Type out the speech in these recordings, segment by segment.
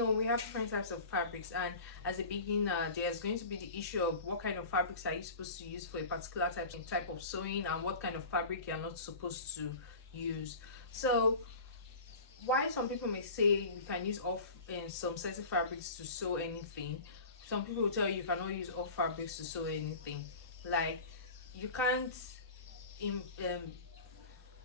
all know, we have different types of fabrics, and as a beginner, there's going to be the issue of what kind of fabrics are you supposed to use for a particular type of sewing, and what kind of fabric you're not supposed to use. So why some people may say you can use off in some certain fabrics to sew anything, some people will tell you cannot use off fabrics to sew anything. Like, you can't in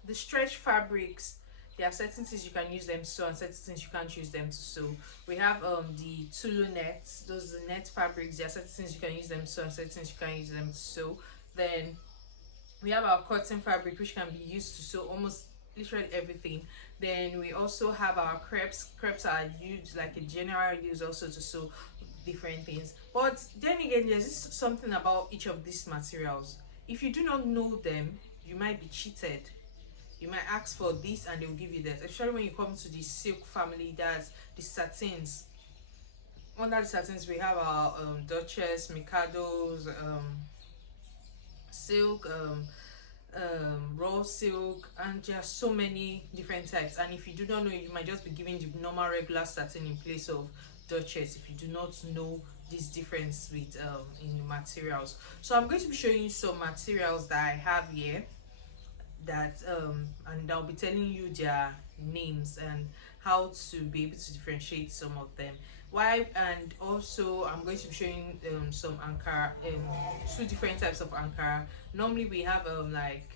the stretch fabrics, there are certain things you can use them to sew and certain things you can't use them to sew. We have the Tulu nets, those are the net fabrics, there are certain things you can use them to sew and certain things you can't use them to sew. Then we have our cotton fabric, which can be used to sew almost literally everything. Then we also have our crepes are used like a general use also to sew different things. But then again, there's something about each of these materials. If you do not know them, you might be cheated. You might ask for this and they will give you that, especially when you come to the silk family. That's the satins. Under the satins we have our Duchess, Mikados, silk, raw silk, and there are so many different types. And if you do not know, you might just be giving the normal regular satin in place of Duchess if you do not know this difference with in the materials. So I'm going to be showing you some materials that I have here, that and I'll be telling you their names and how to be able to differentiate some of them. Why? And also I'm going to be showing some Ankara, two different types of Ankara. Normally we have like,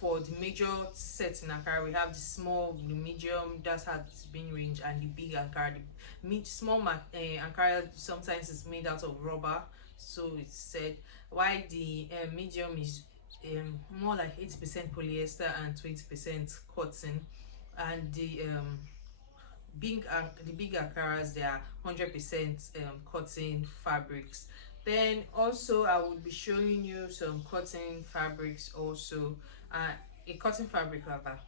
for the major sets in Ankara, we have the small, the medium, that's how it's being range, and the big Ankara. The small Ankara sometimes is made out of rubber, so it's said. Why the medium is more like 80% polyester and 20% cotton, and the big Ankaras, they are 100% cotton fabrics. Then also I will be showing you some cotton fabrics also, a cotton fabric rather,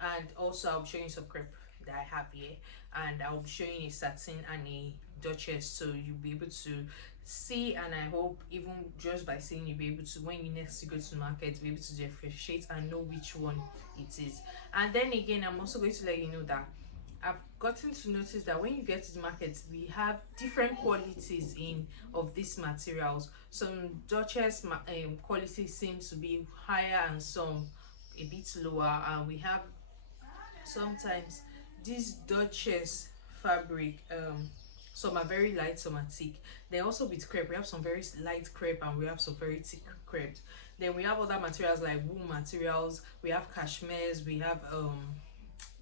and also I'll be showing you some crepe that I have here, and I'll be showing you a satin and a Duchess, so you'll be able to see. And I hope even just by seeing, you'll be able to, when you next go to the market, be able to differentiate and know which one it is. And then again, I'm also going to let you know that I've gotten to notice that when you get to the market, we have different qualities in of these materials. Some Duchess quality seems to be higher and some a bit lower, and we have sometimes this Duchess fabric, some are very light, some are thick. Then also with crepe, we have some very light crepe and we have some very thick crepe. Then we have other materials like wool materials, we have cashmeres, we have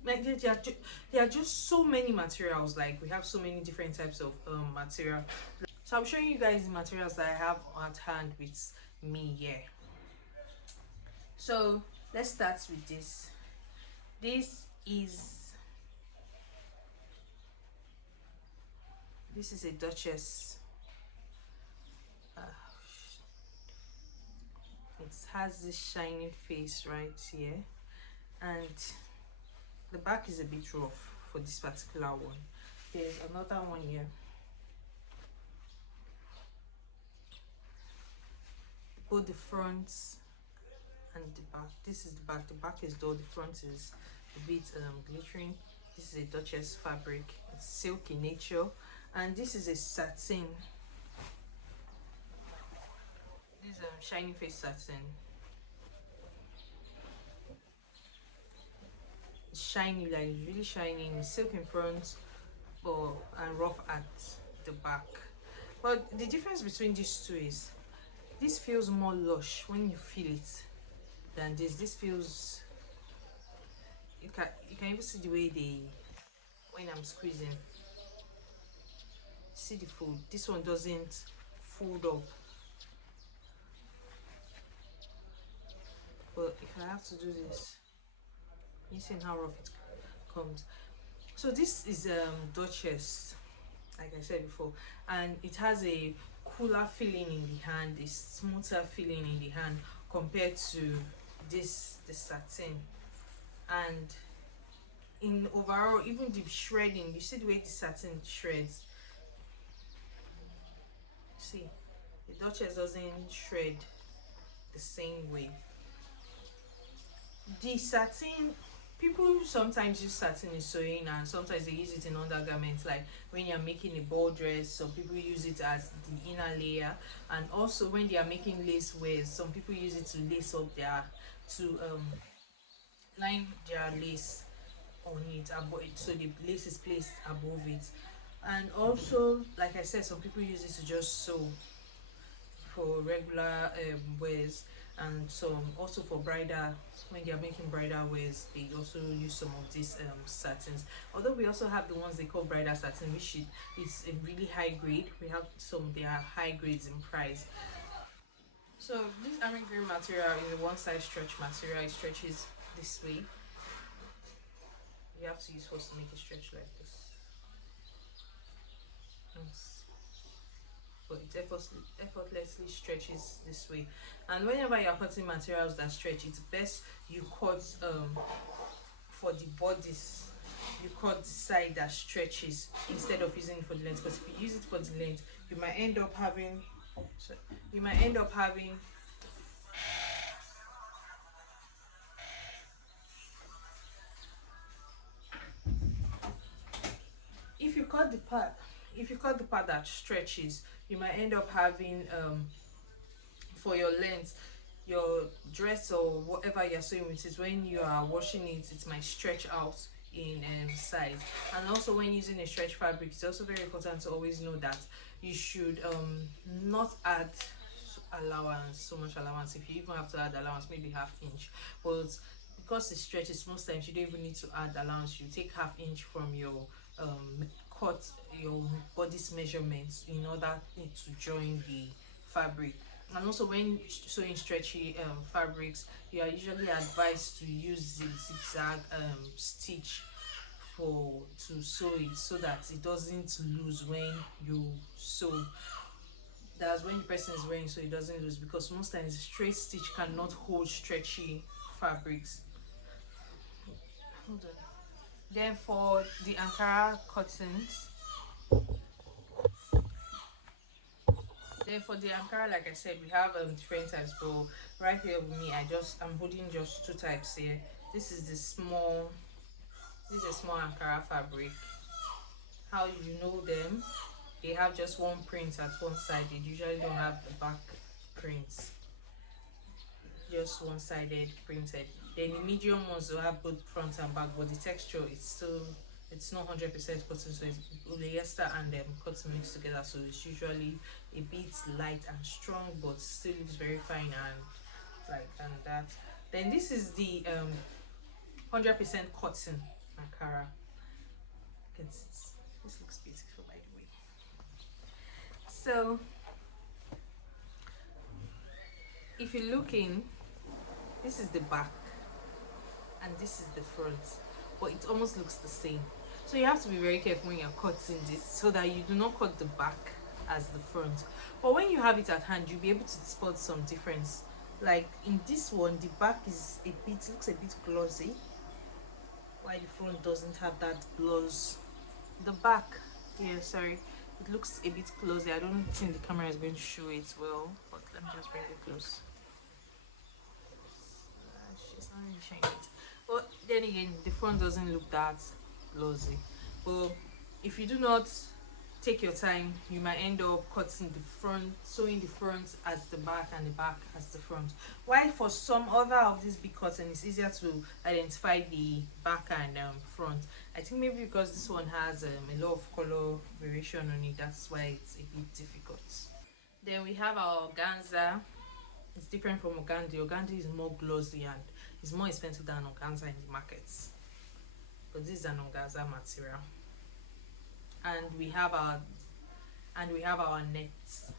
like there are just so many materials. Like, we have so many different types of material. So I'm showing you guys the materials that I have at hand with me here. So let's start with this. This is a Duchess. It has this shiny face right here, and the back is a bit rough for this particular one. There's another one here. Both the front and the back. This is the back. The back is dull. The front is a bit glittering. This is a Duchess fabric. It's silk in nature, and this is a satin. This is shiny face satin. It's shiny, like really shiny. It's silk in front, but and rough at the back. But the difference between these two is this feels more lush when you feel it than this. This feels, you can even see the way when I'm squeezing, see the fold. This one doesn't fold up, but if I have to do this, you see how rough it comes. So this is Duchess, like I said before, and it has a cooler feeling in the hand, a smoother feeling in the hand compared to the satin. And in overall, even the shredding, you see the way the satin shreds. See, the Duchess doesn't shred the same way. The satin People sometimes use satin in sewing, and sometimes they use it in undergarments, like when you're making a ball dress. Some people use it as the inner layer, and also when they are making lace wears, some people use it to lace up their, to line their lace on it above it, so the lace is placed above it. And also, like I said, some people use it to just sew for regular wears, and some also for bridal. When they are making bridal wears, they also use some of these satins. Although we also have the ones they call bridal satin, which is a really high grade. We have some, they are high grades in price. So this army green material is a one size stretch material. It stretches this way. You have to use force to make it stretch like this. Yes. But it effortlessly stretches this way. And whenever you're cutting materials that stretch, it's best you cut for the bodies, you cut the side that stretches instead of using it for the length. Because if you use it for the length, you might end up having, so you might end up having if you cut the part, if you cut the part that stretches, you might end up having for your length, your dress or whatever you're sewing with it, when you are washing it, it might stretch out in size. And also when using a stretch fabric, it's also very important to always know that you should not add allowance, so much allowance. If you even have to add allowance, maybe half inch, but because it stretches, most times you don't even need to add allowance. You take half inch from your cut, your body's measurements, in order to join the fabric. And also when sewing stretchy fabrics, you are usually advised to use the zigzag stitch for to sew it, so that it doesn't lose when you sew. That's when the person is wearing, so it doesn't lose, because most times straight stitch cannot hold stretchy fabrics. Hold on. Then for the Ankara cottons, then for the Ankara, like I said, we have different types. But right here with me, I'm holding just two types here. This is the small, this is a small Ankara fabric. How you know them? They have just one print at one side. They usually don't have the back prints, just one-sided printed. Then the medium ones will have both front and back, but the texture, it's not 100% cotton, so it's polyester and cotton mixed together, so it's usually a bit light and strong, but still looks very fine and like and that. Then this is the 100% cotton Ankara. This looks beautiful, by the way. So if you look in, this is the back and this is the front, but it almost looks the same. So you have to be very careful when you're cutting this, so that you do not cut the back as the front. But when you have it at hand, you'll be able to spot some difference. Like in this one, the back is looks a bit glossy, while the front doesn't have that gloss. The back, yeah, sorry, it looks a bit glossy. I don't think the camera is going to show it well, but let me just bring it close. She's not really showing it. But then again, the front doesn't look that glossy. But if you do not take your time, you might end up cutting the front, sewing the front as the back and the back as the front. While for some other of these big cotton, it's easier to identify the back and front. I think maybe because this one has a lot of color variation on it, that's why it's a bit difficult. Then we have our organza. It's different from organdy. Organdy is more glossy and it's more expensive than organza in the markets. But this is an organza material. And we have our nets.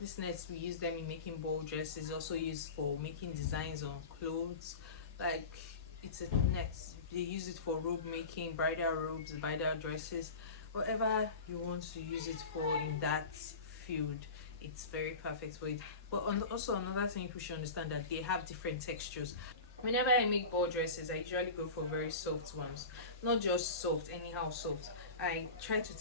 These nets, we use them in making ball dresses, also used for making designs on clothes. Like, it's a net. They use it for robe making, bridal robes, bridal dresses, whatever you want to use it for in that field, it's very perfect for it. But also another thing people should understand, that they have different textures. Whenever I make ball dresses, I usually go for very soft ones. Not just soft, anyhow soft. I try to